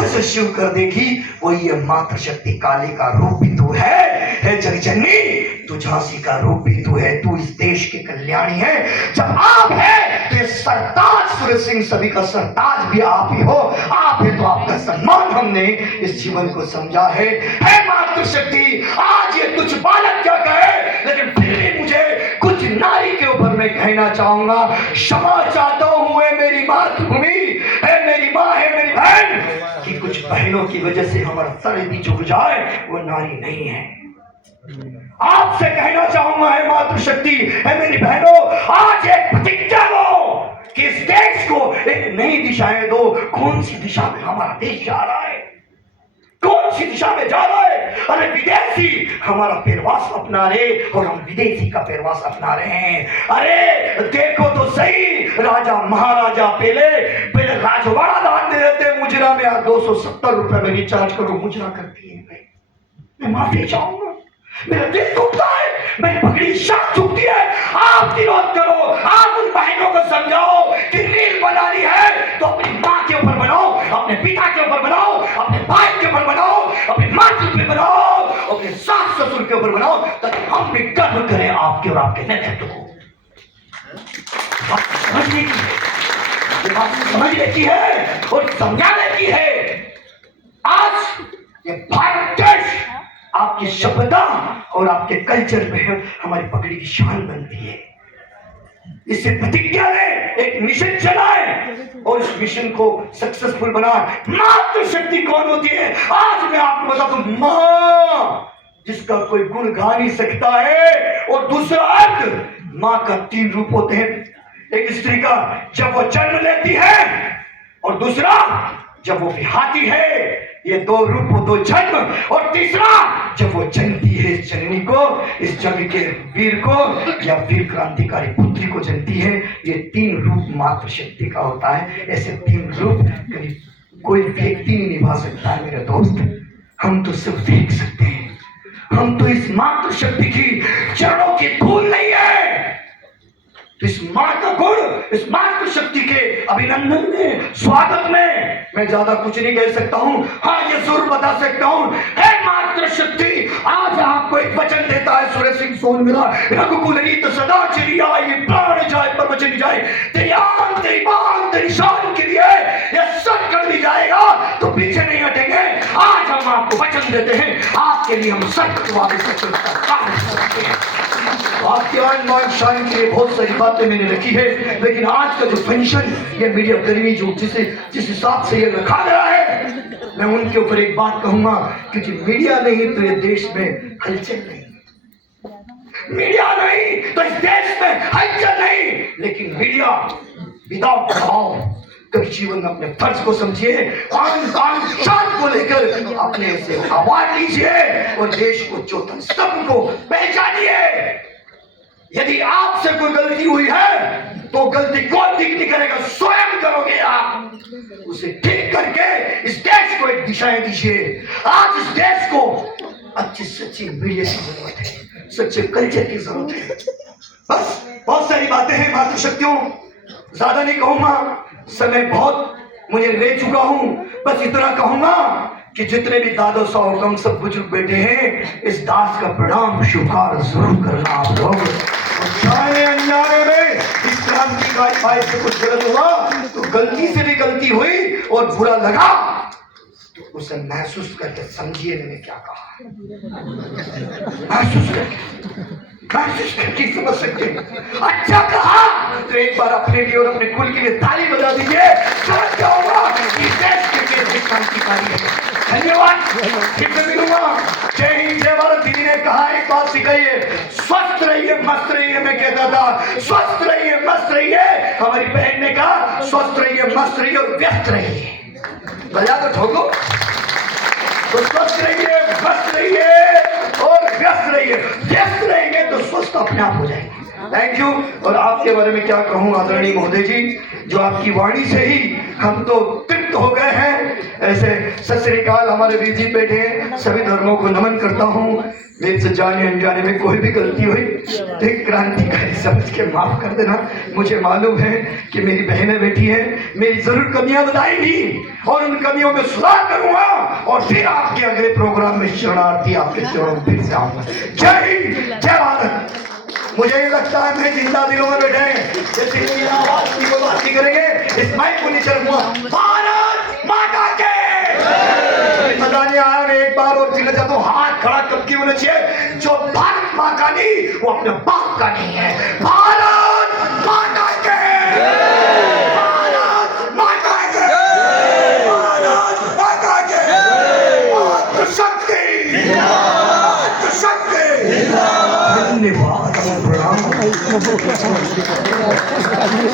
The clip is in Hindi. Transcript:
हाथ से शिव कर देगी, वो ये मातृशक्ति काली का रूप भी तू है जगजननी, तू झांसी का रूप भी तू है, तू इस देश की कल्याणी है। जब आप है तो ये सरताज सूरज सिंह सभी का सरताज भी आप ही हो, आप है तो आपका सम्मान हमने इस जीवन को समझा है मातृशक्ति। आज ये तुझ बालक क्या कहे, लेकिन फिर भी मुझे कुछ नारी के ऊपर मैं कहना चाहूंगा, क्षमा चाहता हूं मेरी मातृभूमि है, मेरी माँ है, मेरी बहन, कि कुछ बहनों की वजह से हमारा सर भी झुक जाए, वो नारी नहीं है। आपसे कहना चाहूंगा है मातृशक्ति है मेरी बहनों, आज एक प्रतिज्ञा लो कि इस देश को एक नई दिशाएं दो। कौन सी दिशा में हमारा देश जा रहा है, कौन सी दिशा में जा रहा है? अरे विदेशी हमारा पेरवास अपना रहे और हम विदेशी का पेरवास अपना रहे हैं। अरे देखो तो सही, राजा महाराजा पहले राजवाड़ा दान दे देते मुजरा में, 270 रुपए में रिचार्ज करो, मुजरा करती है। मैं माफी चाहूंगा, मेरा दिल टूटता है, मेरी पगड़ी शाख झुकती है। आप विरोध करो, आप उन बहनों को समझाओ कि रील बनानी है तो अपनी माँ के ऊपर बनाओ, अपने पिता के ऊपर बनाओ, अपने भाई के ऊपर बनाओ, अपने मातृ पे बनाओ, अपने सास ससुर के ऊपर बनाओ, ताकि हम भी गर्व करें आपके और आपके नेतृत्व को। समझ लेती है और समझा लेती है। आज ये भारत देश आपकी सभ्यता और आपके कल्चर में हमारी पगड़ी की शान बनती है। इससे प्रतिज्ञा लें, एक मिशन चलाएं और इस मिशन को सक्सेसफुल बनाएं। मातृशक्ति कौन होती है? आज मैं आपको बता दूं, माँ जिसका कोई गुण गा नहीं सकता है। और दूसरा अर्थ, माँ का 3 रूप होते हैं। एक स्त्री का जब वो जन्म लेती है, और दूसरा जब वो विहाती है। ये 2 रूप, 2 जन्म। और तीसरा जब वो जनती है इस जननी को, इस जग के वीर को या वीर क्रांतिकारी पुत्री को जनती है। ये 3 रूप मातृशक्ति का होता है। ऐसे 3 रूप कोई व्यक्ति नहीं निभा सकता है मेरे दोस्त। हम तो सिर्फ देख सकते हैं, हम तो इस मातृशक्ति की चरणों की धूल नहीं है। इस मां का गुण, इस मातृशक्ति के अभिनंदन में, स्वागत में मैं ज्यादा कुछ नहीं कह सकता हूं। हाँ, ये जरूर बता सकता हूं, हे मातृशक्ति, आज आपको एक वचन देता है सूरज सिंह सोनमिला, रघुकुल रीत सदा चली आई, प्राण जाए पर वचन जाए, तेरी आन, तेरी बान, तेरी शान के लिए यह सब कर भी जाएगा तो पीछे नहीं हटेंगे। आज हम आपको वचन देते हैं, आपके लिए हम सत्यवादी सकते हैं। आपके मान शान के लिए बहुत सारी बातें मैंने रखी है, लेकिन आज का जो फंक्शन, ये मीडिया कर्मी जो जिस हिसाब से ये रखा गया है, मैं उनके ऊपर एक बात कहूंगा कि जो मीडिया नहीं तो ये देश में हलचल नहीं, मीडिया नहीं तो इस देश में हलचल नहीं। लेकिन मीडिया विदाउट भाव, कभी जीवन में अपने फर्ज को समझिए, आन शान को लेकर अपने से अवार्ड लीजिए और देश को चौथम स्तंभ को पहचानिए। यदि आपसे कोई गलती हुई है तो गलती कौन ठीक नहीं करेगा, स्वयं करोगे आप। उसे ठीक करके इस देश को एक दिशाएं दीजिए। आज इस देश को अच्छी सच्ची मीडिया की जरूरत है, सच्चे कल्चर की जरूरत है। बस बहुत सारी बातें हैं मातृशक्तियों, ज्यादा नहीं कहूंगा, समय बहुत मुझे ले चुका हूं। बस इतना कहूंगा कि जितने भी दादा साहब हम सब बुजुर्ग बैठे हैं, इस दास का प्रणाम स्वीकार जरूर करना आप लोग। चाहे अनजाने में इस क्रांतिकारी भाई से कुछ गलत हुआ तो गलती से भी गलती हुई और बुरा लगा तो उसे महसूस करके समझिए मैंने क्या कहा, महसूस करके समझ सकते हैं। अच्छा कहा तो एक बार अपने लिए और अपने कुल के लिए ताली बजा दीजिए, समझ क्या होगा कि देश के क्रांतिकारी है। धन्यवाद, फिर से मिलूंगा। जय हिंद, जय भारत। दीदी ने कहा एक बात सिखाई है, स्वस्थ रहिए मस्त रहिए। मैं कहता था स्वस्थ रहिए मस्त रहिए, हमारी बहन ने कहा स्वस्थ रहिए मस्त रहिए और व्यस्त रहिए। बजा तो ठोको, तो स्वस्थ रहिए मस्त रहिए और व्यस्त रहिए। व्यस्त रहेंगे तो स्वस्थ अपने आप हो जाएंगे। Thank you. और आपके बारे में क्या कहूँ आदरणीय महोदय जी, जो आपकी वाणी से ही हम तो तृप्त हो गए हैं। ऐसे सत श्री अकाल, हमारे वीर जी बैठे हैं, सभी धर्मों को नमन करता हूँ। मेरे से जाने अनजाने में कोई भी गलती हुई तो एक क्रांतिकारी समझ के माफ कर देना। मुझे मालूम है कि मेरी बहनें बैठी हैं, मेरी जरूर कमियां बताएंगी और उन कमियों में सुधार करूंगा और फिर आपके अगले प्रोग्राम में शरणार्थी आपके चरणों में फिर से आऊंगा। जय हिंद, जय भारत। मुझे ये लगता है मैं जिंदा दिलों में बैठे हैं, जैसे कि आवाज की कोई बात नहीं करेंगे, इस माइक को नीचे रखूंगा। भारत माता के पता नहीं आया, मैं एक बार और चिल्ला चाहता हूँ, हाथ खड़ा कब की होना चाहिए, जो भारत माँ का नहीं वो अपने बाप का नहीं है। भारत